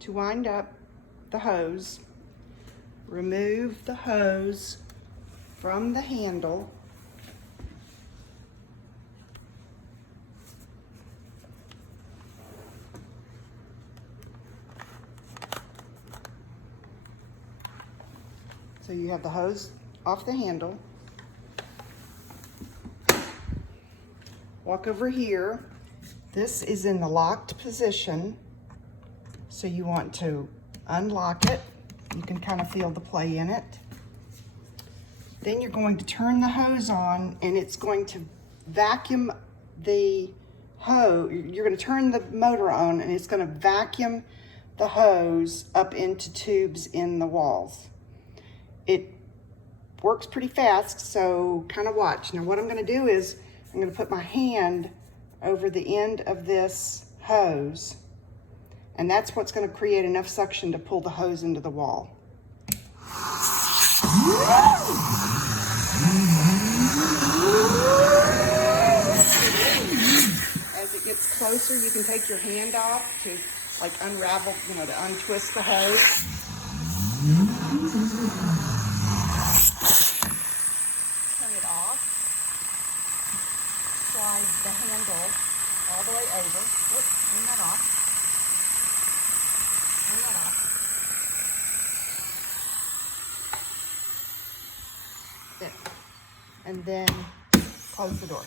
to wind up the hose, remove the hose from the handle. So you have the hose off the handle. Walk over here. This is in the locked position. So you want to unlock it. You can kind of feel the play in it. Then you're going to turn the hose on and it's going to vacuum the hose. You're going to turn the motor on and it's going to vacuum the hose up into tubes in the walls. It works pretty fast, so kind of watch. Now what I'm going to do is I'm going to put my hand over the end of this hose, and that's what's going to create enough suction to pull the hose into the wall. As it gets closer, you can take your hand off to like unravel, to untwist the hose. Turn it off. Slide the handle all the way over. Whoops, turn that off. Turn that off. There. And then close the door.